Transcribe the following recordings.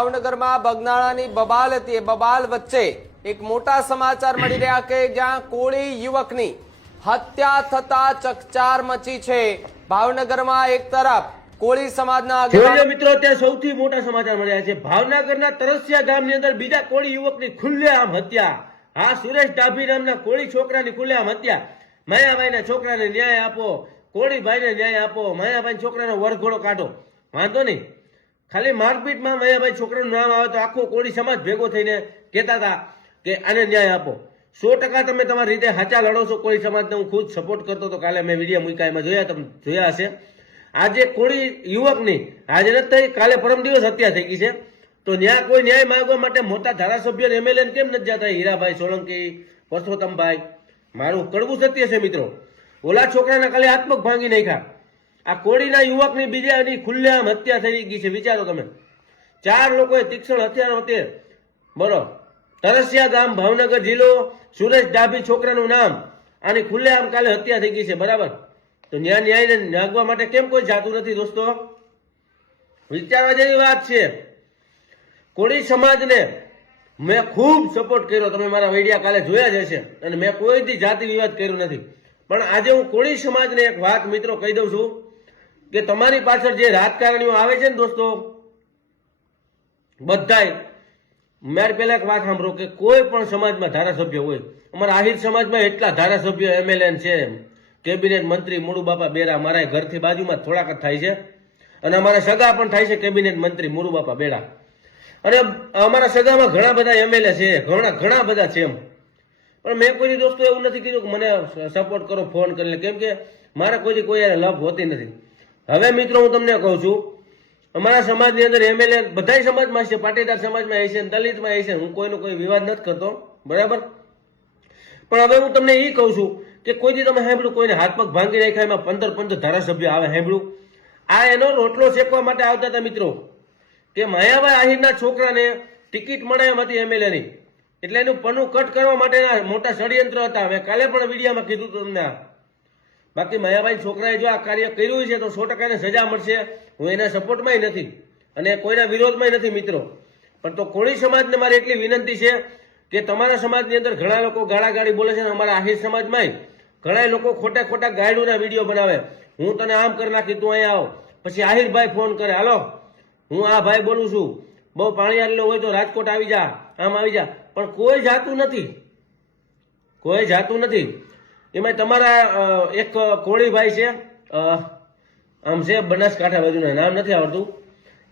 ભાવનગરમાં બગનાળાની બબાલ હતી એ બબાલ વચ્ચે એક મોટા સમાચાર મળી રહ્યા કે જ્યાં કોળી યુવકની હત્યા થતા ચકચાર મચી છે। ભાવનગરમાં એક તરફ કોળી સમાજના મિત્રો ત્યાં સૌથી મોટા સમાચાર મળ્યા છે। ભાવનગરના તરસિયા ગામની અંદર બીજા કોળી યુવકની ખુલ્લેઆમ હત્યા। હા, સુરેશ ડાભી નામના કોળી છોકરાની ખુલ્લેઆમ હત્યા। માયાભાઈના છોકરાને ન્યાય આપો, કોળીભાઈને ન્યાય આપો, માયાભાઈ છોકરાનો વરઘોડો કાઢો, વાંધો નહીં। ખાલી મારપીટમાં માયાભાઈ છોકરાનું નામ આવે તો આખો કોળી સમાજ ભેગો થઈને કહેતા હતા કે આને ન્યાય આપો। 100% તમે તમારી રીતે સાચા લડો છો। કોળી સમાજને હું ખુદ સપોર્ટ કરતો હતો। કાલે મેં વિડીયો મૂક્યા, એમાં જોયા, તમે જોયા હશે। આજે કોળી યુવકની આજે નથી થઈ, કાલે પરમ દિવસ હત્યા થઈ ગઈ છે। તો ન્યાય કોઈ ન્યાય માંગવા માટે મોટા ધારાસભ્ય એમએલએ કેમ નથી જતા? હીરાભાઈ સોલંકી, પરસોત્તમભાઈ, મારું કડવું સત્ય છે મિત્રો। ઓલા છોકરાના કાલે આત્મક ભાંગી નાખ્યા। આ કોળીના યુવકની બીજાની ખુલ્લેઆમ હત્યા થઈ ગઈ છે। વિચારો તમે, 4 લોકોએ તીક્ષ્ણ હથિયારો વચ્ચે, બોલો, તરસિયા ગામ, ભાવનગર જિલ્લો, સુરેશ ડાભી છોકરાનું નામ, આની ખુલ્લેઆમ કાલે હત્યા થઈ ગઈ છે, બરાબર? તો ન્યાયને નાગવા માટે કેમ કોઈ જાતું નથી? દોસ્તો, વિચારવા જેવી વાત છે। કોળી સમાજને મેં ખૂબ સપોર્ટ કર્યો, તમે મારા વિડીયા કાલે જોયા જ હશે, અને મેં કોઈ દી જાતિ વિવાદ કર્યો નથી। પણ આજે હું કોળી સમાજને એક વાત મિત્રો કહી દઉં છું કે તમારી પાછળ જે રાજકારણીઓ આવે છે ને દોસ્તો, બધાય, મારે પહેલા એક વાત સાંભળો કે કોઈ પણ સમાજમાં ધારાસભ્ય હોય, અમારા આહિર સમાજમાં એટલા ધારાસભ્ય એમએલએ છે, કેબિનેટ મંત્રી મુળુ બાપા બેરા, મારા ઘરથી બાજુમાં થોડાક જ થાય છે, અને અમારા સગા પણ થાય છે કેબિનેટ મંત્રી મુળુ બાપા બેરા, અને અમારા સગામાં ઘણા બધા એમએલએ છે, ઘણા બધા છે એમ। પણ મેં કોઈ દોસ્તો એવું નથી કીધું કે મને સપોર્ટ કરો ફોન કરીને, કેમ કે મારે કોઈ લાભ હોતી નથી। હવે મિત્રો હું તમને કહું છું, અમારા સમાજની અંદર એમએલએ બધા સમાજમાં છે, પાટીદાર સમાજમાં છે, દલિતમાં છે, હું કોઈનો કોઈ વિવાદ નથી કરતો, બરાબર? પણ હવે હું તમને એ કહું છું કે કોઈ દી તમે સાંભળ્યું કોઈને હાથ પગ ભાંગી નાખ્યા, એમાં 15 ધારાસભ્ય આવે, સાંભળ્યું? આ એનો રોટલો શેકવા માટે આવતા હતા મિત્રો, કે માયાભાઈ આહિરના છોકરાને ટિકિટ મળે એમ હતી એમએલએની, એટલે એનું પન્નું કટ કરવા માટેના મોટા ષડયંત્ર હતા। મેં કાલે પણ વિડીયોમાં કીધું હતું તમને। બાકી માયાભાઈ છોકરાએ જો આ કાર્ય કર્યું છે તો 100% એને સજા મળશે। હું એના સપોર્ટમાં નથી અને કોઈના વિરોધમાં નથી મિત્રો, પણ તો કોળી સમાજને મારી એટલી વિનંતી છે કે તમારા સમાજની અંદર ઘણા લોકો ગાળાગાળી બોલે છે, અમારા આહિર સમાજમાં ઘણા લોકો ખોટા ગાયડુના વિડીયો બનાવે, હું તને આમ કરી નાખી, તું અહીંયા આવ, પછી આહિરભાઈ ફોન કરે, હાલો હું આ ભાઈ બોલું છું, બહુ પાણી આવેલું હોય તો રાજકોટ આવી જા, આમ આવી જા, પણ કોઈ જાતું નથી, કોઈ જાતું નથી। એમાં તમારા એક કોળીભાઈ છે, આમ છે બનાસકાંઠા બાજુના, નામ નથી આવડતું,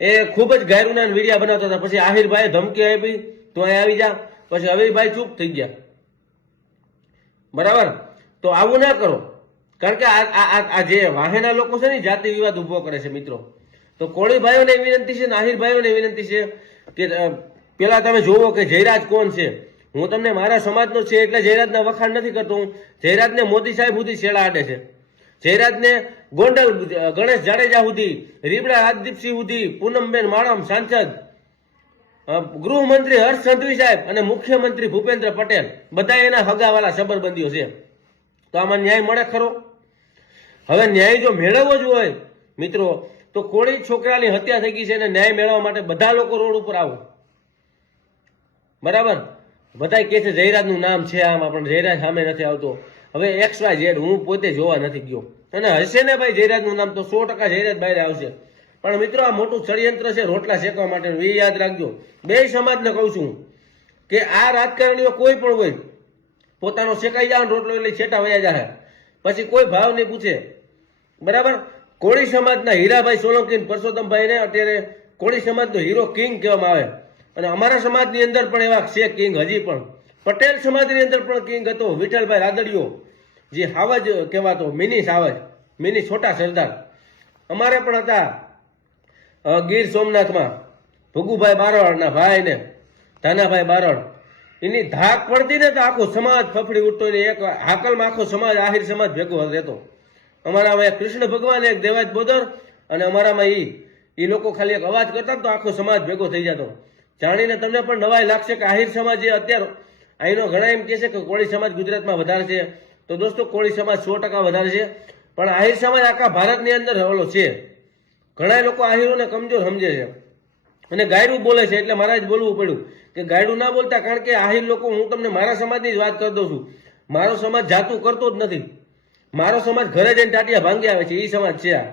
એ ખૂબ જ ગાયરુના વિડીયા બનાવતા હતા, પછી આહિરભાઈએ ધમકી આપી, તું અહીંયા આવી જા, પછી હવીરભાઈ ચૂપ થઈ ગયા, બરાબર? તો આવું ના કરો, કારણ કે આ જે વાહેના લોકો છે ને જાતિ વિવાદ ઉભો કરે છે મિત્રો। તો કોળી ભાઈઓને વિનંતી છે, આહિર ભાઈઓને વિનંતી છે કે પેલા તમે જોવો કે જયરાજ કોણ છે। હું તમને મારા સમાજનો છે એટલે જયરાજના વખાણ નથી કરતો, હું જયરાજને મોદી સાહેબ સુધી છેડા આડે છે, જયરાજને ગોંડલ ગણેશ જાડેજા સુધી, રીબડા રાજદીપસિંહ સુધી, પૂનમબેન માળમ સાંસદ, ગૃહમંત્રી હર્ષ સંઘવી સાહેબ અને મુખ્યમંત્રી ભૂપેન્દ્ર પટેલ, બધા એના હગાવાલા સંબંધીઓ છે। તો આમાં ન્યાય મળે ખરો? હવે ન્યાય જો મેળવવો જ હોય મિત્રો, તો કોળી છોકરાની હત્યા થઈ ગઈ છે, અને ન્યાય મેળવવા માટે બધા લોકો રોડ ઉપર આવો, બરાબર? બધા કહે છે જયરાજનું નામ છે આમાં, પણ જયરાજ સામે નથી આવતો। હવે XYZ હું પોતે જોવા નથી ગયો, અને હશે ને ભાઈ જયરાજનું નામ તો 100% જયરાજ બહાર આવશે। પણ મિત્રો આ મોટું ષડયંત્ર છે રોટલા શેકવા માટેનું, એ યાદ રાખજો। બે સમાજને કહું છું કે આ રાજકારણીઓ કોઈ પણ હોય, પોતાનો શેકાઈ જાવ રોટલો એટલે છેટા વયા જાય, પછી કોઈ ભાવ નહીં પૂછે, બરાબર? કોળી સમાજના હીરાભાઈ સોલંકી, પરસોત્તમભાઈને અત્યારે કોળી સમાજનો હીરો કિંગ કહેવામાં આવે, અને અમારા સમાજની અંદર પણ એવા છે કિંગ, હજી પણ પટેલ સમાજની અંદર પણ કિંગ હતો વિઠ્ઠલભાઈ રાદડિયો, જે સાવજ કહેવાતો, મિની સાવજ, મિની છોટા સરદાર। અમારે પણ હતા ગીર સોમનાથમાં ભગુભાઈ બારડના ભાઈ ને ધાનાભાઈ બારડ, એની ધાક પડતી ને તો આખો સમાજ ફફડી ઉઠતો, એક હાકલમાં આખો સમાજ આહિર સમાજ ભેગો રહેતો। અમારામાં એક કૃષ્ણ ભગવાન, એક દેવાજ બોદર, અને અમારામાં એ લોકો ખાલી એક અવાજ કરતા તો આખો સમાજ ભેગો થઈ જતો। જાણીને તમને પણ નવાઈ લાગશે કે આહિર સમાજ જે અત્યારે અહીંનો ઘણા એમ કહે છે કે કોળી સમાજ ગુજરાતમાં વધારે છે, તો દોસ્તો કોળી સમાજ 100% વધારે છે, પણ આહિર સમાજ આખા ભારતની અંદર ઓલો છે। ઘણા લોકો આહિરોને કમજોર સમજે છે, અને ગાયડું બોલે છે એટલે મારે જ બોલવું પડ્યું કે ગાયડું ના બોલતા, કારણ કે આહિર લોકો, હું તમને મારા સમાજની જ વાત કરતો છું. મારો સમાજ જાતું કરતો જ નથી. મારો સમાજ ઘરે જઈને ટાટિયા ભાંગી આવે છે, એ સમાજ છે આ.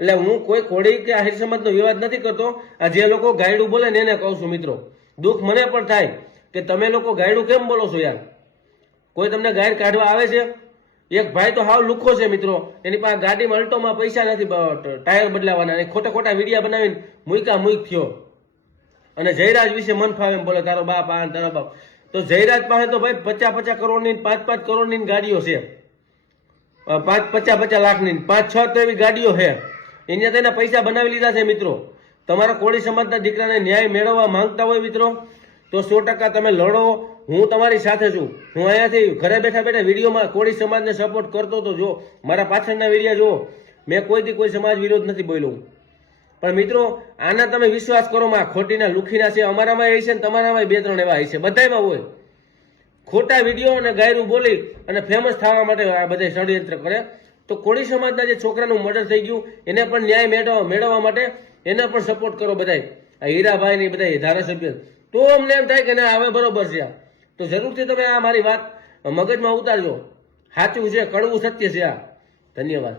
એટલે હું કોઈ કોળી કે આહિર સમાજનો વિવાદ નથી કરતો. આ જે લોકો ગાયડું બોલે ને એને કહું છું મિત્રો, દુઃખ મને પણ થાય કે તમે લોકો ગાયડું કેમ બોલો છો યાર. કોઈ તમને ગાયડ કાઢવા આવે છે? એક ભાઈ તો હાવ લુખો છે મિત્રો, એની પાસે ગાડીમાં અલ્ટોમાં પૈસા નથી ટાયર બદલાવાના, અને ખોટા ખોટા વિડીયા બનાવીને મૂક થયો. અને જયરાજ વિશે મન ફાવે એમ બોલે, તારો બાપ આ તારો બાપ. તો જયરાજ પાસે તો ભાઈ 50-50 કરોડની 5-5 કરોડની ગાડીઓ છે, 50-50 લાખની 5-6 તો એવી ગાડીઓ છે. એને તેના પૈસા બનાવી લીધા છે મિત્રો. તમારા કોળી સમાજના દીકરાને ન્યાય મેળવવા માંગતા હોય મિત્રો, તો 100% તમે લડો. હું તમારી સાથે છું. હું અહીંયાથી ઘરે બેઠા બેઠા વિડીયોમાં કોળી સમાજને સપોર્ટ કરતો તો જો, મારા પાછળના વિડીયો જુઓ. મેં કોઈથી કોઈ સમાજ વિરોધ નથી બોલ્યો. પણ મિત્રો આના તમે વિશ્વાસ કરો, માં ખોટીના લુખીના છે, અમારામાં એ છે ને તમારામાં 2-3 એવા છે, બધામાં હોય. ખોટા વિડીયો અને ગાયરું બોલી અને ફેમસ થવા માટે આ બધા ષડયંત્ર કરે. તો કોળી સમાજના જે છોકરાનું મર્ડર થઈ ગયું એને પણ ન્યાય મેળવવા માટે એને પણ સપોર્ટ કરો બધાય. આ હીરાભાઈ ને બધા ધારાસભ્ય, તો અમને એમ થાય કે ના હવે બરોબર છે. તો જરૂરથી તમે આ મારી વાત મગજમાં ઉતારજો. સાચું છે, કડવું સત્ય છે આ. ધન્યવાદ.